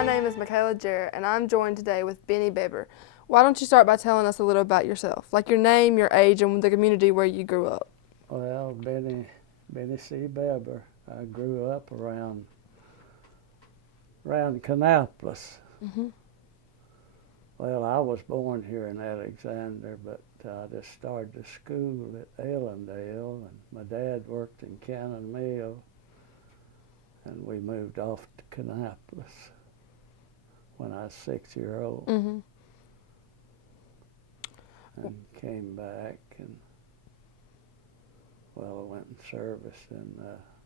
My name is Michaela Jarrett, and I'm joined today with Benny Bebber. Why don't you start by telling us a little about yourself, like your name, your age, and the community where you grew up? Well, Benny C. Bebber. I grew up around Kannapolis. Mm-hmm. Well, I was born here in Alexander, but I just started to school at Ellendale, and my dad worked in Cannon Mill, and we moved off to Kannapolis when I was 6 years old, Mm-hmm. and came back, and well, I went in service in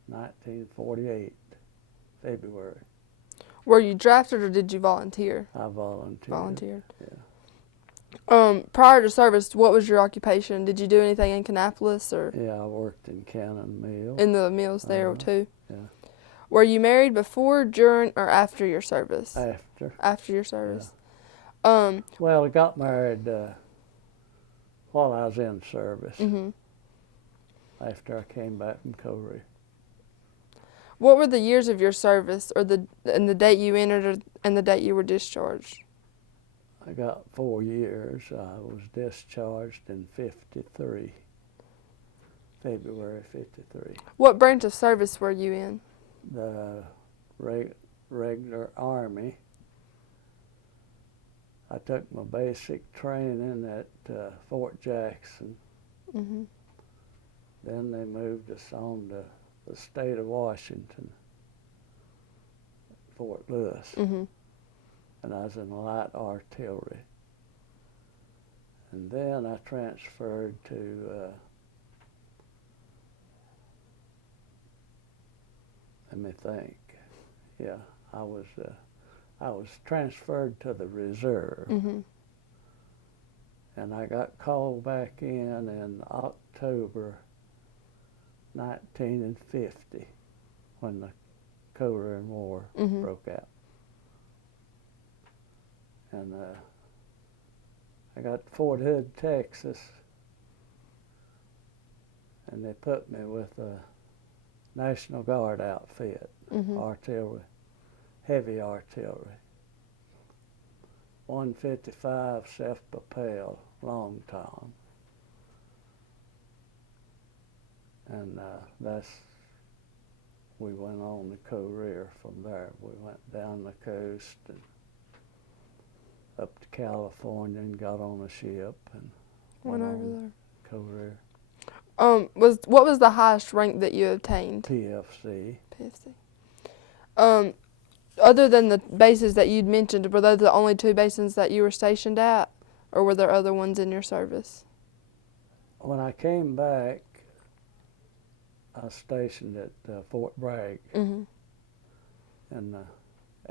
1948, February. Were you drafted or did you volunteer? I volunteered. Volunteered. Yeah. Prior to service, what was your occupation? Did you do anything in Kannapolis or Yeah, I worked in Cannon Mill. in the mills there too? Yeah. Were you married before, during, or after your service? After. After your service. Yeah. Well, I got married while I was in service. Mm-hmm. After I came back from Korea. What were the years of your service, or and the date you entered and the date you were discharged? I got 4 years. I was discharged in '53, February '53. What branch of service were you in? The regular Army. I took my basic training at Fort Jackson. Mm-hmm. Then they moved us on to the state of Washington, Fort Lewis. Mm-hmm. And I was in light artillery. And then I transferred to, let me think. Yeah, I was transferred to the reserve. Mm-hmm. And I got called back in October 1950 when the Korean War Mm-hmm. broke out. And I got to Fort Hood, Texas, and they put me with a National Guard outfit, Mm-hmm. artillery, heavy artillery. 155 self-propelled, long tom. And we went on the career from there. We went down the coast and up to California and got on a ship and Went over on there. career. What was the highest rank that you obtained? PFC. PFC. Other than the bases that you'd mentioned, were those the only two bases that you were stationed at, or were there other ones in your service? When I came back, I was stationed at Fort Bragg Mm-hmm. in the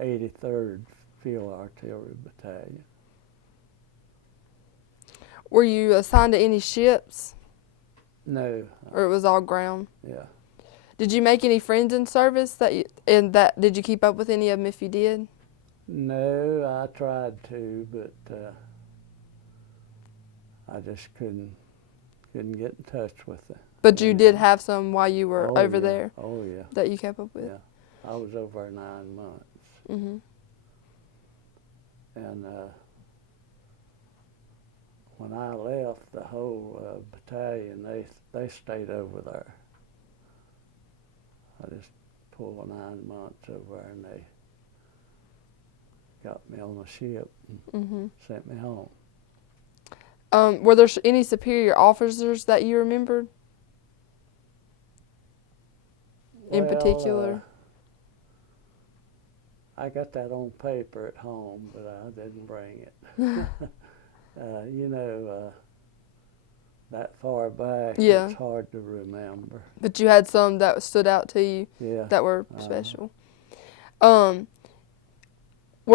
83rd Field Artillery Battalion. Were you assigned to any ships, No. or it was all ground? Yeah. Did you make any friends in service did you keep up with any of them if you did? No, I tried to, but I just couldn't get in touch with them. But you did have some while you were over there Oh, yeah. that you kept up with? Yeah. I was over there 9 months. Mm-hmm. And when I left, the whole battalion, they stayed over there. I just pulled 9 months over there, and they got me on a ship and Mm-hmm. sent me home. Were there any superior officers that you remembered in particular? I got that on paper at home, but I didn't bring it. That far back, Yeah. It's hard to remember. But you had some that stood out to you Yeah. that were special. Were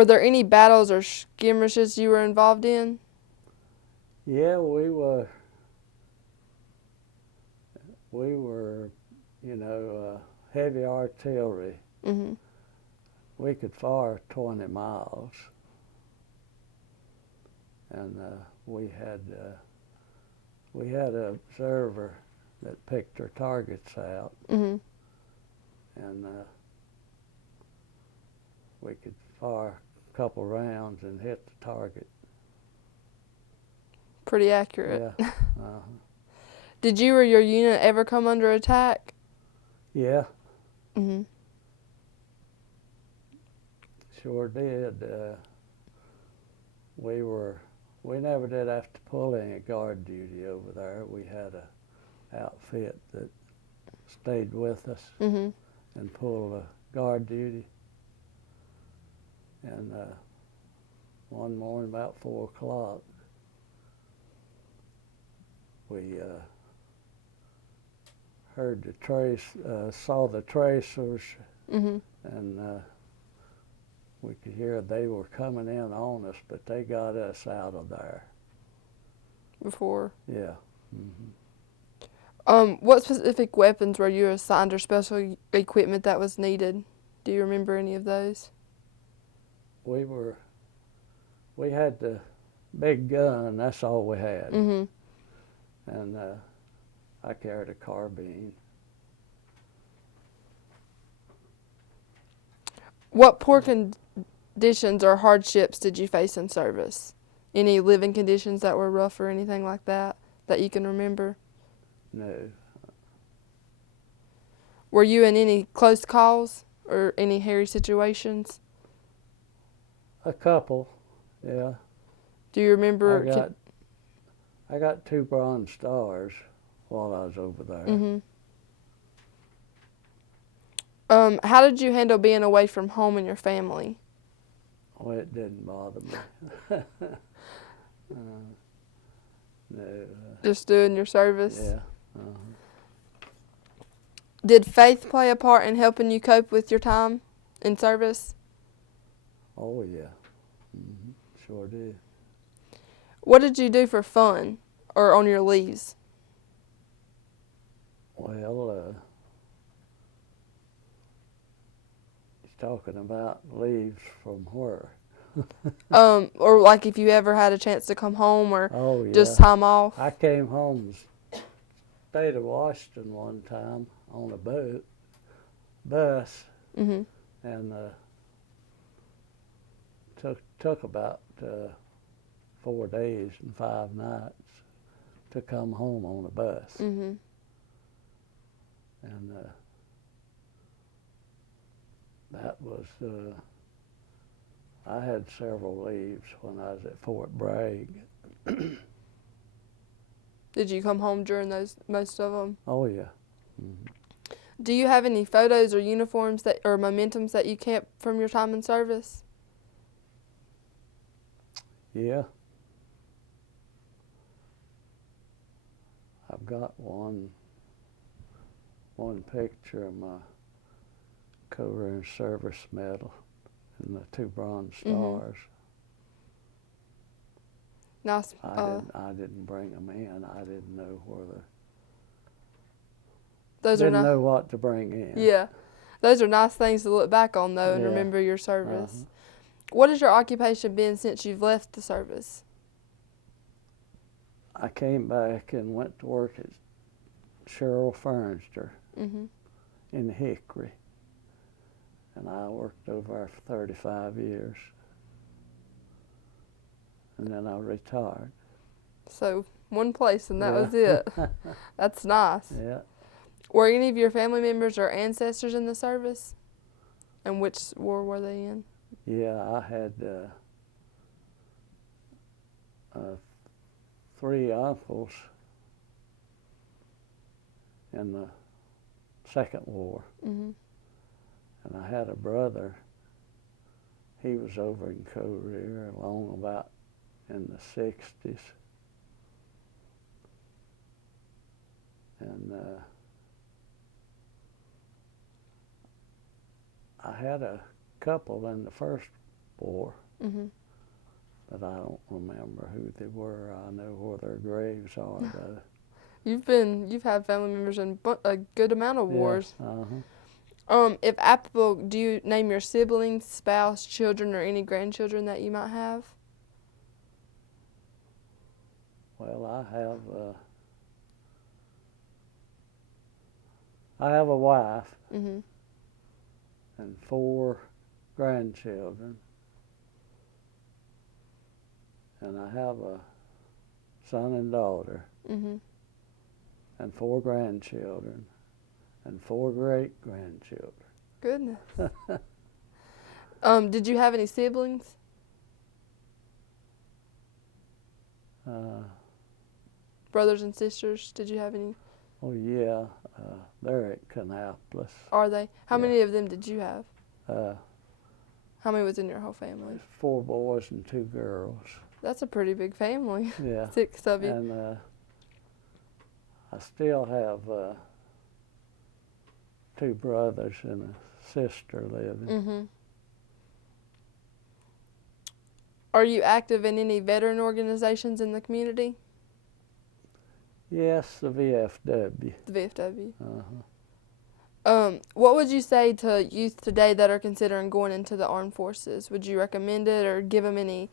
there any battles or skirmishes you were involved in? Yeah, we were, heavy artillery. Mm-hmm. We could fire 20 miles. And we had an observer that picked our targets out. Mm-hmm. And we could fire a couple rounds and hit the target. Pretty accurate. Yeah. Uh-huh. Did you or your unit ever come under attack? Yeah, Mhm. sure did. We never did have to pull any guard duty over there. We had a outfit that stayed with us Mhm. and pulled guard duty. And one morning about 4 o'clock, we heard saw the tracers, Mhm. and we could hear they were coming in on us, but they got us out of there. Before. Yeah. Hmm. What specific weapons were you assigned or special equipment that was needed? Do you remember any of those? We had the big gun. That's all we had, Mhm. and I carried a carbine. What poor conditions or hardships did you face in service? Any living conditions that were rough or anything like that you can remember? No, Were you in any close calls or any hairy situations? a couple. Yeah, Do you remember? I got 2 Bronze Stars while I was over there. Mhm. How did you handle being away from home and your family? Well, it didn't bother me. No. Just doing your service? Yeah. Uh-huh. Did faith play a part in helping you cope with your time in service? Oh yeah. Hmm. Sure did. What did you do for fun or on your leaves? Well, he's talking about leaves from where? Or like if you ever had a chance to come home or Oh yeah. just time off? I came home, state of Washington one time on a bus, Mhm. and took about 4 days and 5 nights to come home on a bus. Mhm. And that was, I had several leaves when I was at Fort Bragg. Did you come home during those most of them? Oh yeah. Mm-hmm. Do you have any photos or uniforms that or mementos that you kept from your time in service? Yeah. I've got one picture of my Career Service Medal and the 2 Bronze Stars. Nice. I didn't bring them in. I didn't know Those are didn't nice. know what to bring in. Yeah, those are nice things to look back on though and Yeah. remember your service. Uh-huh. What has your occupation been since you've left the service? I came back and went to work at Cheryl Furniture Mhm. in Hickory, and I worked over there for 35 years, and then I retired. So one place and that Yeah. was it. That's nice. Yeah. Were any of your family members or ancestors in the service? And which war were they in? Yeah, I had 3 uncles in the Second War, Mhm. and I had a brother. He was over in Korea along about in the 60s, and I had a couple in the First War, Mhm. but I don't remember who they were. I know where their graves are, though. You've had family members in a good amount of wars. Yeah. Uh-huh. If applicable, do you name your siblings, spouse, children, or any grandchildren that you might have? Well, I have a wife Mhm. and 4 grandchildren. and I have a son and daughter Mhm. and 4 grandchildren and 4 great-grandchildren. Goodness. Did you have any siblings? Brothers and sisters? Did you have any? Oh yeah, they're at Kannapolis. Are they? How Yeah. many of them did you have? Uh, How many was in your whole family? 4 boys and 2 girls. That's a pretty big family. Yeah. 6 of you. And I still have 2 brothers and a sister living. Mhm. Are you active in any veteran organizations in the community? Yes, the VFW. The VFW. Uh-huh. What would you say to youth today that are considering going into the armed forces? Would you recommend it or give them any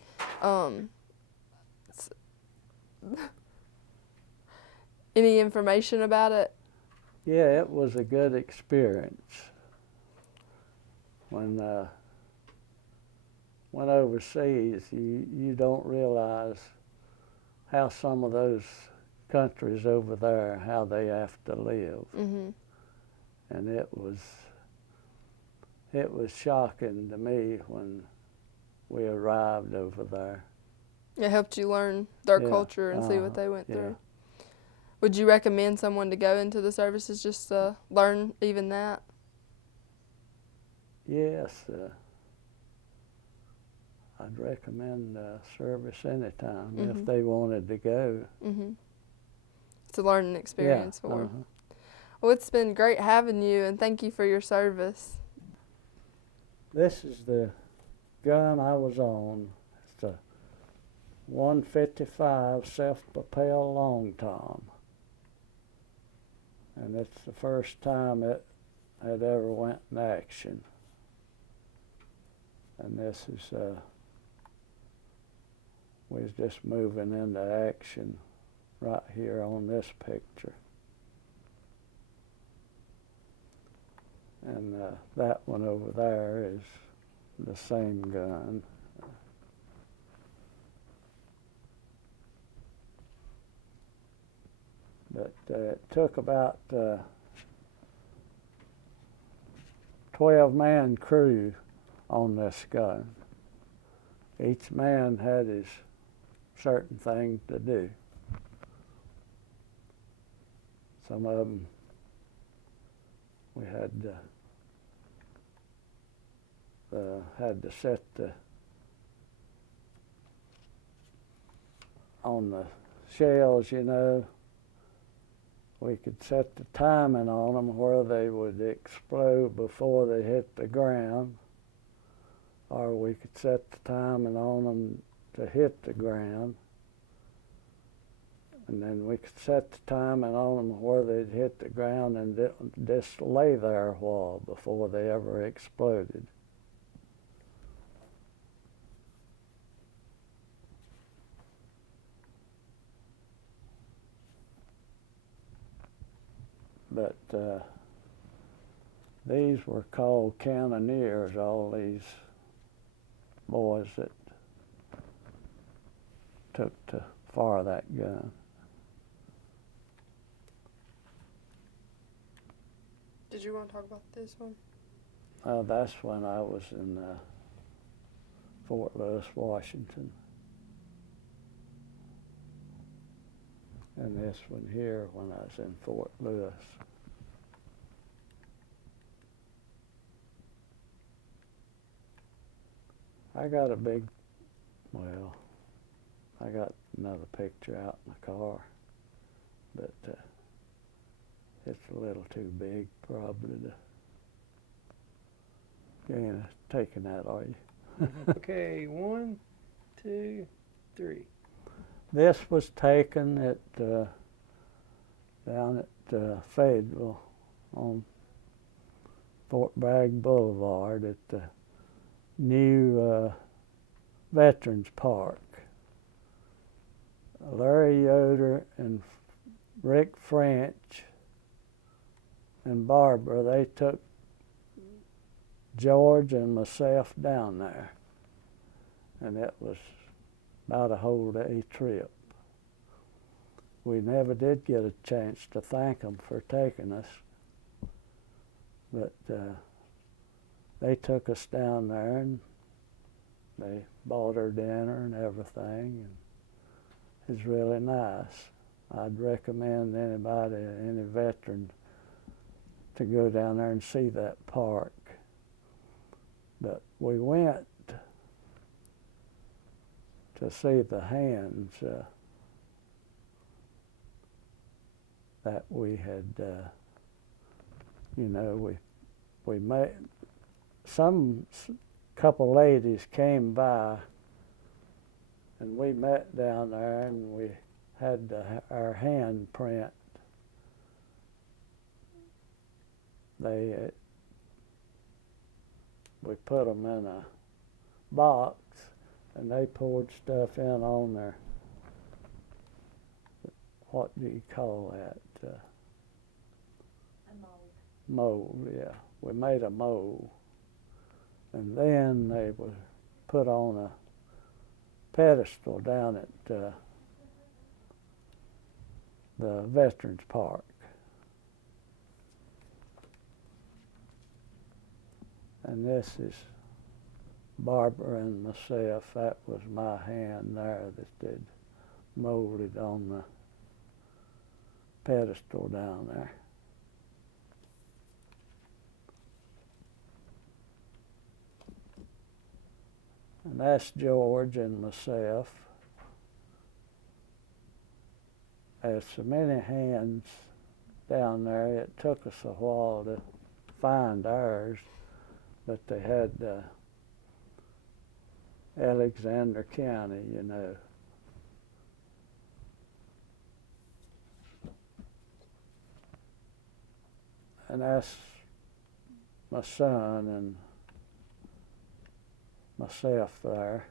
any information about it? Yeah, it was a good experience. When went overseas, you don't realize how some of those countries over there, how they have to live. Mhm. And it was shocking to me when we arrived over there. It helped you learn their Yeah, culture and see what they went yeah. through. Would you recommend someone to go into the services just to learn even that? Yes, I'd recommend service anytime if Mhm. they wanted to go. Mhm. It's a learning experience Yeah, for them. Well, it's been great having you, and thank you for your service. This is the gun I was on. It's a 155 self-propelled long tom. And it's the first time it had ever went in action. And this is, we was just moving into action right here on this picture. And that one over there is the same gun. But it took about 12-man crew on this gun. Each man had his certain thing to do. Some of them we had to set on the shells, you know. We could set the timing on them where they would explode before they hit the ground, or we could set the timing on them to hit the ground, and then we could set the timing on them where they'd hit the ground and just lay there a while before they ever exploded. But these were called cannoneers, all these boys that took to fire that gun. Did you want to talk about this one? That's when I was in Fort Lewis, Washington. And this one here when I was in Fort Lewis. I got a big, well, I got another picture out in the car, but it's a little too big probably to, you ain't taking that, are you? Okay, 1, 2, 3. This was taken at down at Fayetteville on Fort Bragg Boulevard at the new Veterans Park. Larry Yoder and Rick French and Barbara, they took George and myself down there. And it was about a whole day trip. We never did get a chance to thank them for taking us, but they took us down there and they bought our dinner and everything, and it was really nice. I'd recommend anybody, any veteran, to go down there and see that park. But we went to see the hands that we had, we made, some couple ladies came by and we met down there and we had our hand print. We put them in a box and they poured stuff in on their, what do you call that? A mold. Mold, yeah. We made a mold. And then they were put on a pedestal down at the Veterans Park. And this is Barbara and myself. That was my hand there that they'd molded on the pedestal down there. And that's George and myself. There's so many hands down there, it took us a while to find ours, but they had Alexander County, you know. And that's my son and myself there.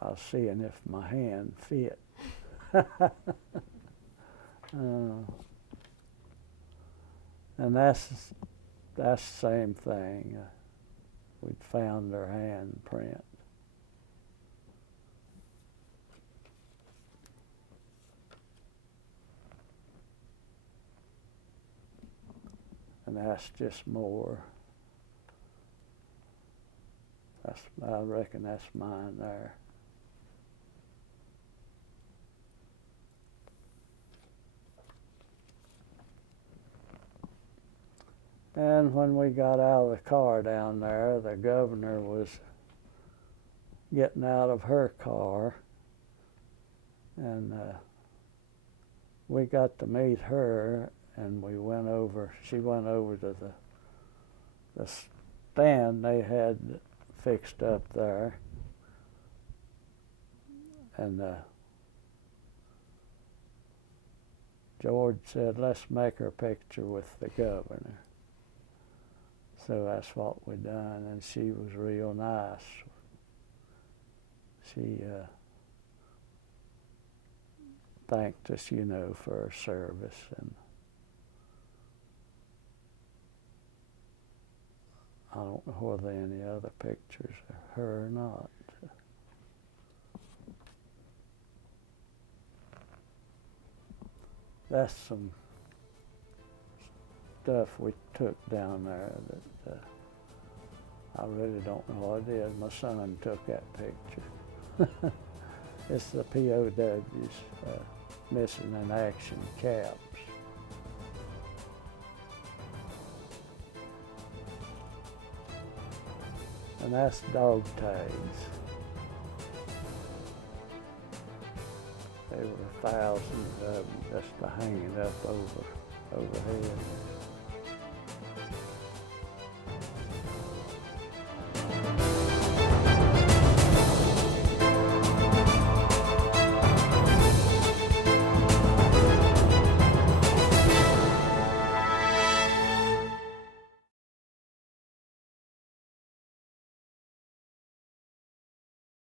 I was seeing if my hand fit. And that's the same thing. We'd found their hand print. And that's just more. I reckon that's mine there. And when we got out of the car down there, the governor was getting out of her car, and we got to meet her, and we went over, she went over to the stand they had fixed up there, and George said, let's make her picture with the governor. So that's what we done, and she was real nice. She thanked us, you know, for her service, and I don't know whether any other pictures of her or not. That's some stuff we took down there that I really don't know what it is. My son took that picture. It's the POWs, missing in action caps. And that's dog tags. There were thousands of them just hanging up overhead.